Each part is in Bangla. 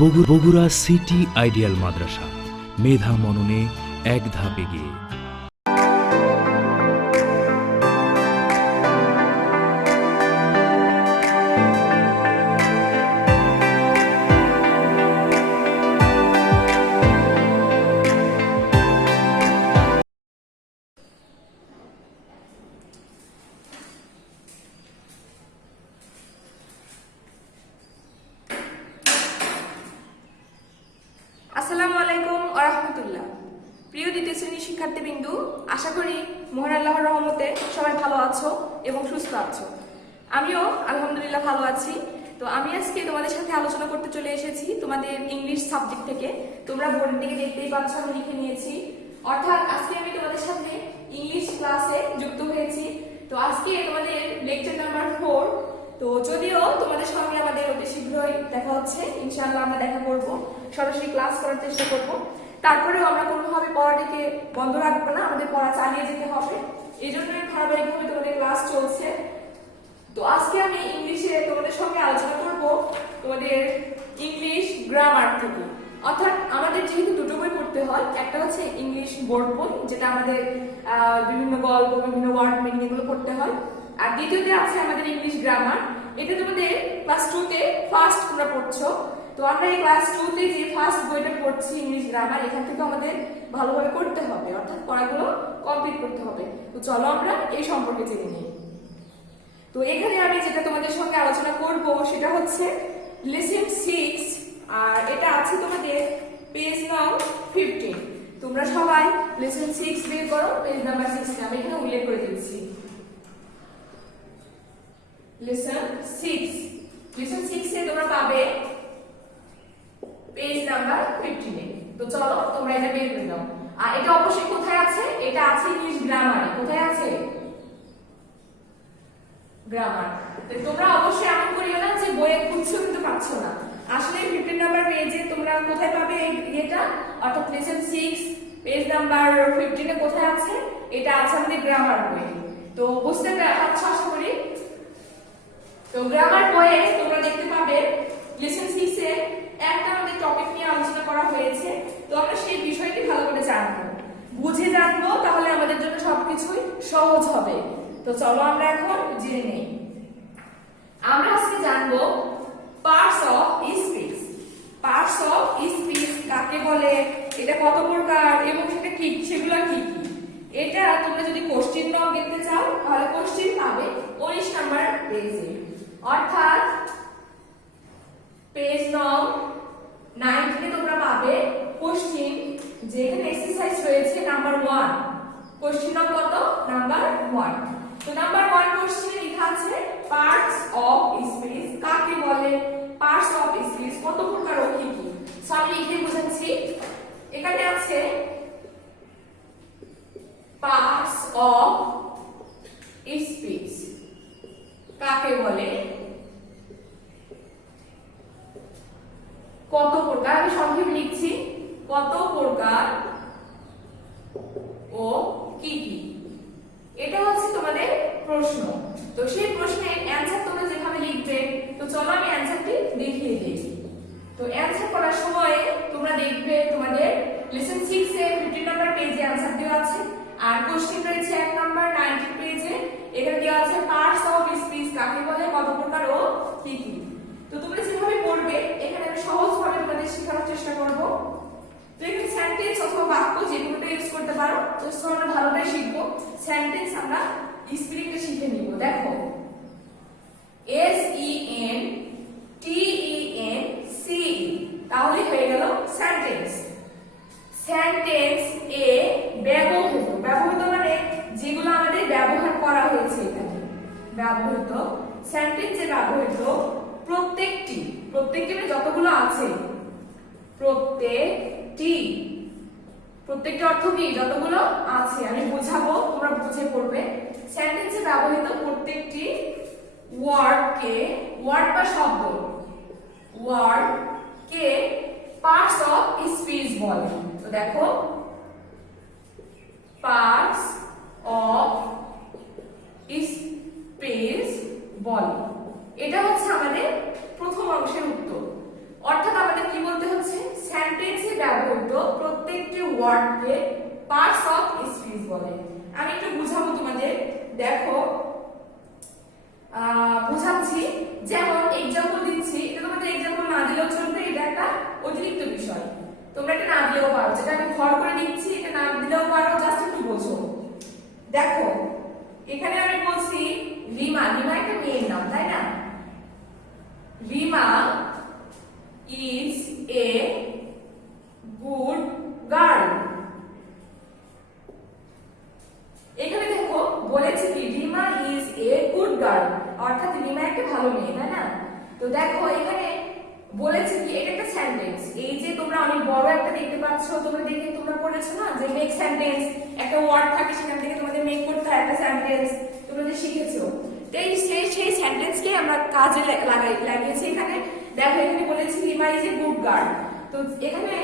বগুড়া সিটি আইডিয়াল মাদ্রাসা, মেধা মননে এক ধাপ এগিয়ে। আসসালামু আলাইকুম ওয়া রাহমাতুল্লাহ। প্রিয় দ্বিতীয় শ্রেণীর শিক্ষার্থীবৃন্দু, আশা করি মহান আল্লাহর রহমতে সবাই ভালো আছো এবং সুস্থ আছো। আমিও আলহামদুলিল্লাহ ভালো আছি। তো আমি আজকে তোমাদের সাথে আলোচনা করতে চলে এসেছি তোমাদের ইংলিশ সাবজেক্ট থেকে। তোমরা বোর্ডের দিকে দেখতেই পাচ্ছ আমি লিখে নিয়েছি, অর্থাৎ আজকে আমি তোমাদের সাথে ইংলিশ ক্লাসে যুক্ত হয়েছি। তো আজকে তোমাদের লেকচার নাম্বার 4। তো যদিও তোমাদের সঙ্গে আমাদের অতি শীঘ্রই দেখা হচ্ছে, ইনশাআল্লাহ আমরা দেখা করব, সরাসরি ক্লাস করার চেষ্টা করব। তারপরেও আমরা কোনোভাবে পড়াটাকে বন্ধ রাখবো না, আমাদের পড়া চালিয়ে যেতে হবে। এই জন্য ধারাবাহিকভাবে তোমাদের ক্লাস চলছে। তো আজকে আমি ইংলিশে তোমাদের সঙ্গে আলোচনা করব তোমাদের ইংলিশ গ্রামার থেকে। অর্থাৎ আমাদের যেহেতু দুটো বই পড়তে হয়, একটা হচ্ছে ইংলিশ বোর্ড বই, যেটা আমাদের বিভিন্ন গল্প, বিভিন্ন ওয়ার্ড মিনিং এগুলো পড়তে হয়, আর দ্বিতীয়তে আছে আমাদের ইংলিশ গ্রামার। এটা তোমাদের ক্লাস 2-তে ফার্স্ট তোমরা পড়ছো। তো আমরা এই ক্লাস 2-তে যে ফার্স্ট বইটা পড়ছি ইংলিশ গ্রামার, এখান থেকে আমাদের ভালোভাবে করতে হবে, অর্থাৎ পড়াগুলো কমপ্লিট করতে হবে। তো চলো আমরা এই সম্পর্কে জেনে নিই। তো এখানে আমি যেটা তোমাদের সঙ্গে আলোচনা করব সেটা হচ্ছে লেসন 6, আর এটা আছে তোমাদের পেজ নাও 15। তোমরা সবাই লেসন 6 বের করো, পেজ নাম্বার 6 আমি এখানে উল্লেখ করে দিচ্ছি। লেসন 6 এ তোমরা পাবে পেজ নাম্বার 15 এ। তো চলো তোমরা এটা বের করে নাও। আর এটা অবশ্যই কোথায় আছে? এটা আছে ইংলিশ গ্রামারে। কোথায় আছে? গ্রামার। তো তোমরা অবশ্যই এমন করিও না যে বইয়ে খুঁজছো কিন্তু পাচ্ছ না। আসলে 15 নাম্বার পেজে তোমরা কোথায় পাবে এটা? অর্থাৎ লেসন 6 পেজ নাম্বার 15 এ কোথায় আছে? এটা আছে আমাদের গ্রামার বইয়ে। তো বুঝতে পারছো আশা করি। তো গ্রামার বইয়ে তোমরা দেখতে পাবে লেসন 6 এ একটা আমাদের টপিক নিয়ে আলোচনা করা হয়েছে। তো আমরা সেই বিষয়টি ভালো করে জানবো, বুঝে জানবো, তাহলে আমাদের জন্য সবকিছুই সহজ হবে। তো চলো আমরা এখন জেনে নেই। আমরা আজকে জানবো parts of speech. Parts of speech কাকে বলে, এটা কত প্রকার এবং সেটা কি, সেগুলো কি কি। এটা তোমরা যদি কোশ্চেন নাম দেখতে চাও তাহলে কোশ্চেন পাবে 19 নাম্বার পেজে, অর্থাৎ পেজ নং 19 এ তোমরা পাবে কোশ্চেন, যেখানে এক্সারসাইজ রয়েছে নাম্বার 1। কোশ্চেন নাম কত? নাম্বার 1। তো নাম্বার 1 কোশ্চেনে লেখা আছে পার্টস অফ স্পিচ কাকে বলে, পার্টস অফ স্পিচ কত প্রকার ও কি কি। সো আমি লিখে বোঝাচ্ছি। এখানে আছে পার্টস অফ স্পিচ কাকে বলে, কত প্রকার। আমি সংক্ষেপে লিখছি, কত প্রকার ও কি কি। এটা হচ্ছে তোমাদের প্রশ্ন। তো সেই প্রশ্নের অ্যানসার তোমরা যেভাবে লিখবে, তো চলো আমি অ্যানসারটি দেখিয়ে দিই। তো অ্যানসার করার সময় তোমরা দেখবে তোমাদের লেসন 6 এ 15 নাম্বার পেজে অ্যানসার দেওয়া আছে, আর কোশ্চেন রয়েছে 1 নাম্বার 19 পেজে। এখানে দেওয়া আছে পার্টস অফ স্পিচ কাকে বলে, কত প্রকার ও কি কি। তো তোমরা যেভাবে পড়বে এখানে আমি সহজভাবে তোমাদের শেখানোর চেষ্টা করব। তো এখানে সেন্টেন্স অথবা বাক্য যে কোনোটা ইউজ করতে পারো, জাস্ট আমরা ভালোটাই শিখবো। সেন্টেন্স আমরা স্পেলিংটা শিখে নিব। দেখো SENTENCE, তাহলে হয়ে গেল সেন্টেন্স। সেন্টেন্স এ ব্যবহৃত, ব্যবহৃত মানে যেগুলো আমাদের ব্যবহার করা হয়েছে এখানে ব্যবহৃত। সেন্টেন্সে ব্যবহৃত প্রত্যেকটি, প্রত্যেকটি মানে যতগুলো আছে, প্রত্যেকটি, প্রত্যেকটি অর্থ কি? যতগুলো আছে। আমি বোঝাবো, তোমরা বুঝে পড়বে। সেন্টেন্সে ব্যবহৃত প্রত্যেকটি ওয়ার্ডকে, ওয়ার্ড বা শব্দ, ওয়ার্ডকে পার্টস অফ স্পিচ বলে। তো দেখো পার্টস অফ স্পিচ বলে, এটা হচ্ছে আমাদের প্রথম অংশের উত্তর। অর্থাৎ আমাদের কি বলতে ওয়ার্ডকে পার্টস অফ স্পিচ বলে। আমি একটু বুঝাবো তোমাদের, দেখো বুঝাচ্ছি। যেমন এক্সাম্পল দিচ্ছি, এটা তোমাদের এক্সাম্পল না দিলেও চলবে, এটা একটা অতিরিক্ত বিষয়, তোমরা এটা না দিলেও পারো। যেটা আমি ঘর করে দিচ্ছি এটা না দিলেও পারো, জাস্ট একটু বোঝো। দেখো এখানে আমি বলছি রিমা, রিমা একটা মেয়ের নাম, তাই না? Rima is a good girl. এখানে দেখো বলেছে কি Rima is a good girl, অর্থাৎ রিমা একটা ভালো মেয়ে, তাই না? তো দেখো এখানে বলেছে কি এটা একটা সেন্টেন্স। এই যে তোমরা অনেক বড় একটা দেখতে পাচ্ছ, তোমরা দেখে তোমরা পড়েছো না যে মেক সেন্টেন্স, একটা ওয়ার্ড থাকে সেখান থেকে তোমাদের মেক করতে হয় একটা সেন্টেন্স, তোমরা যে শিখেছো। তো সেই সেন্টেন্সকে আমরা কাজে লাগিয়েছি এখানে। দেখো এখানে বলেছি Rima is a good girl. তো এখানে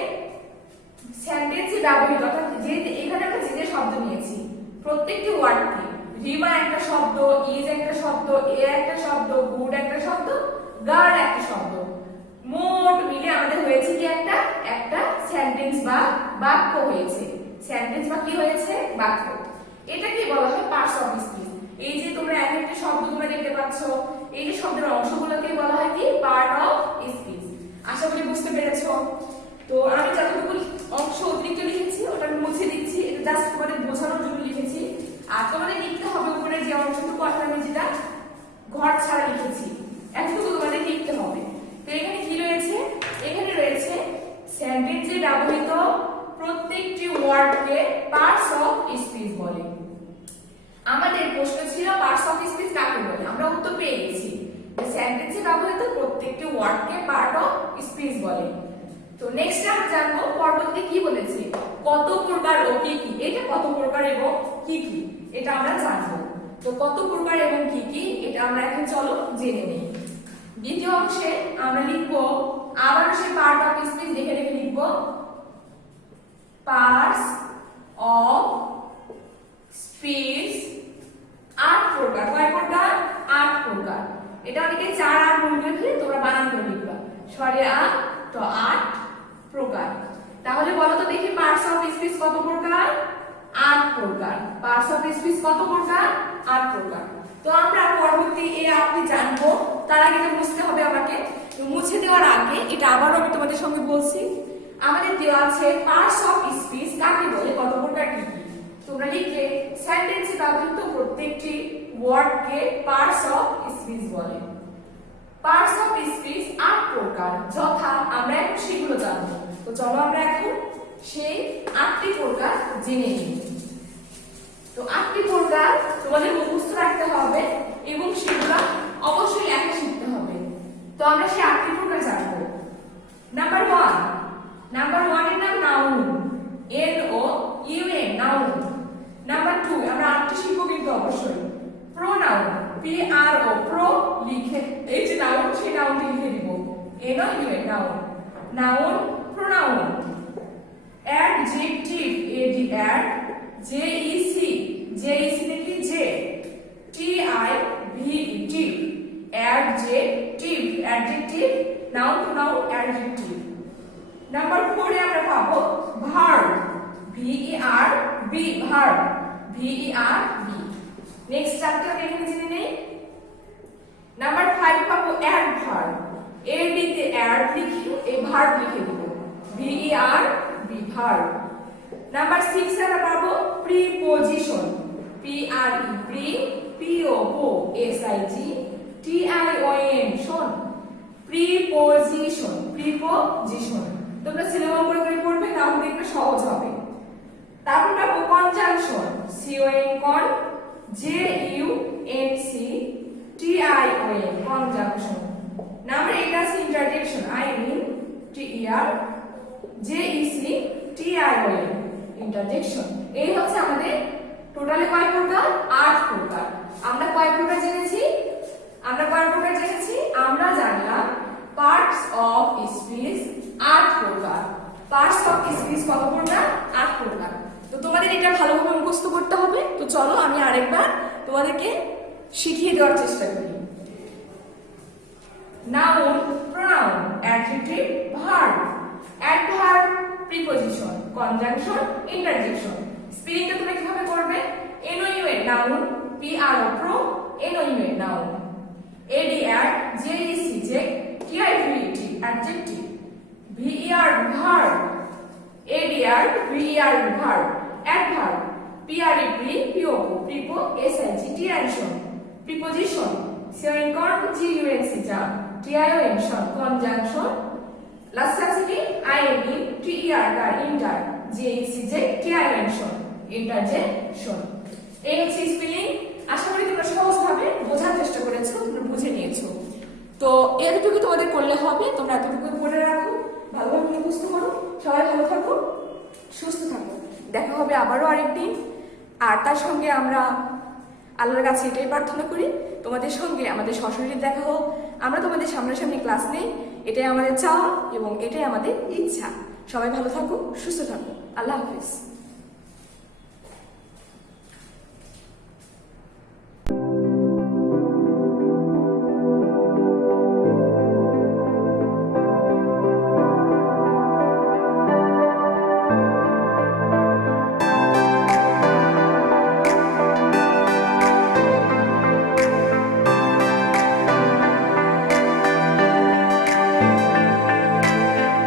সেন্টেন্সে ব্যবহৃত, অর্থাৎ যে এখানে আমরা যে শব্দ নিয়েছি প্রত্যেকটি ওয়ার্ডকে, রিমা একটা শব্দ, ইজ একটা শব্দ, এ একটা শব্দ, গুড একটা শব্দ, গার্ল একটা শব্দ, মোট মিলে আমাদের হয়েছে কি একটা একটা সেন্টেন্স বা বাক্য হয়েছে। সেন্টেন্স বা কি হয়েছে? বাক্য। এটাকে বলা হয় পার্টস অফ স্পিচ। এই যে তোমরা এক একটা শব্দ তোমরা দেখতে পাচ্ছ, এই যে শব্দের অংশগুলোকে বলা হয় কি পার্ট অফ স্পিচ। আশা করি বুঝতে পেরেছো। তো আমি যতটুকু অংশ অতিরিক্ত লিখেছি ওটা আমি মুছে দিচ্ছি, এটা জাস্ট তোমাদের বোঝানোর জন্য লিখেছি। আর তোমাদের লিখতে হবে উপরে যে অংশটুকু আমি যেটা ঘর ছাড়া লিখেছি, এতটুকু তোমাদের লিখতে হবে। তো এখানে কি রয়েছে? এখানে রয়েছে সেন্টেন্সে ব্যবহৃত প্রত্যেকটি ওয়ার্ডকে পার্টস অফ স্পিচ বলে। আমাদের প্রশ্ন ছিল পার্টস অফ স্পিচ কাকে বলে, আমরা উত্তর পেয়ে গেছি। সেন্টেন্সে ব্যবহৃত প্রত্যেকটি ওয়ার্ডকে পার্ট অফ স্পিচ বলে। তো নেক্সট আমরা জানবো পরবর্তীতে কি বলেছে, কত প্রকার ও কি কি। এটা কত প্রকার এবং কি কি এটা আমরা জানবো। তো কত প্রকার এবং কি কি এটা আমরা এখন চলো জেনে নিই। দ্বিতীয় অংশে আমরা লিখবো আবার সেই পার্ট অফ স্পিচ দেখে দেখে লিখবো পার্টস অফ স্পিচ 8 প্রকার। কয় প্রকার? 8 প্রকার। এটা অনেকে 4 8 গুণ করে ফেলে, তোমরা বানান করে লিখবা সরে 8, তো 8 প্রকার। তাহলে বলো তো দেখি পার্টস অফ স্পিচ কত প্রকার? 8 প্রকার। পার্টস অফ স্পিচ কত প্রকার? 8 প্রকার। তো আমরা পরবর্তী আপনি জানবো, তার আগে তো বুঝতে হবে আমাকে। মুছে দেওয়ার আগে এটা আবারও আমি তোমাদের সঙ্গে বলছি, আমাদের দেওয়া আছে পার্টস অফ স্পিচ কাকে বলে, কত প্রকার কি কি। তোমরা লিখে সেন্টেন্সে ব্যবহৃত প্রত্যেকটি ওয়ার্ডকে পার্টস অফ স্পিচ বলে। পার্টস অফ স্পিচ 8 প্রকার, যথা আমরা এখন সেগুলো জানবো। তো চলো আমরা এখন সেই 8টি প্রকার জেনে নিই। তো 8টি প্রকার তোমাদের মুখস্থ রাখতে হবে এবং সেগুলো অবশ্যই লেখা শিখতে হবে। তো আমরা সেই 8টি প্রকার জানবো। নাম্বার 1, নাম্বার 1 এর নাম নাউন, NOUN, নাউন। নাম্বার 2 আমরা 8টি শিখবো কিন্তু অবশ্যই। প্রোনাউন, PRO, প্রো লিখে এই যে নাউন সেই নাউনটি লিখে দিব, NOUN, noun. Noun, pronoun. Adjective, AD, JEC, JEC দেখি যে, TIVE, টিভ। Adjective, adjective, noun, pronoun, adjective. Number 4 এ আমরা পাবো verb, VERB, verb, VERB। Next chapter এখানে জেনে নেই। নাম্বার 5 পাবো অ্যাডভার্ব, AD তে অ্যাড লিখে এই ভার্ব লিখে দেব, VERB, ভার্ব। নাম্বার 6 এ আমরা পাবো preposition, PRE, pre, PO, SIG, TION, শোন, প্রিপজিশন, প্রিপজিশন। তোমরা সিলেবাস করে করে পড়বে, তাহলে দেখবে সহজ হবে। তারপর পাবো কনজাংশন, CON, কন, JUNC, TION, কনজাংশন। নাম্বার 8 আছে interjection, INTER, JEC, TION, interjection. এই হচ্ছে আমাদের টোটালে কয় প্রকার? 8 প্রকার। আমরা কয় প্রকার জেনেছি? আমরা জানলাম পার্টস অফ স্পিচ 8 প্রকার। পার্টস অফ স্পিচ কত প্রকার? 8 প্রকার। তো তোমাদের এটা ভালোভাবে মুখস্থ করতে হবে। তো চলো আমি আরেকবার তোমাদেরকে শিখিয়ে দেওয়ার চেষ্টা করি। Noun, pronoun, adjective, verb. Adverb, preposition, conjunction, conjunction interjection. স্পেলিংটা তোমরা কিভাবে করবে? NOU এর নাউন, PRO প্রো, NOU এর noun, ADR JECJ TIVET adjective, VER verb, ADR VER verb, adverb, PRE প্রিপো, প্রিপো SIG টিয়ানশন, প্রিপোজিশন, সিনোনিম GUNC যা, TION conjunction, last subjective INE TER তার ইন্টার, JECJ টিয়ানশন ইন্টারজেকশন। এই হচ্ছে স্পেলিং। আশা করি তোমরা সহজভাবে বোঝার চেষ্টা করেছো, তোমরা বুঝে নিয়েছো। তো এতটুকু তোমাদের করলে হবে, তোমরা এতটুকু করে রাখো, ভালোভাবে মুখস্থ করো। সবাই ভালো থাকো, সুস্থ থাকো। দেখা হবে আবারও আরেকদিন। আর তার সঙ্গে আমরা আল্লাহর কাছে এটাই প্রার্থনা করি, তোমাদের সঙ্গে আমাদের সশরীরে দেখা হোক, আমরা তোমাদের সামনাসামনি ক্লাস নেই, এটাই আমাদের চাওয়া এবং এটাই আমাদের ইচ্ছা। সবাই ভালো থাকো, সুস্থ থাকো। আল্লাহ হাফেজ।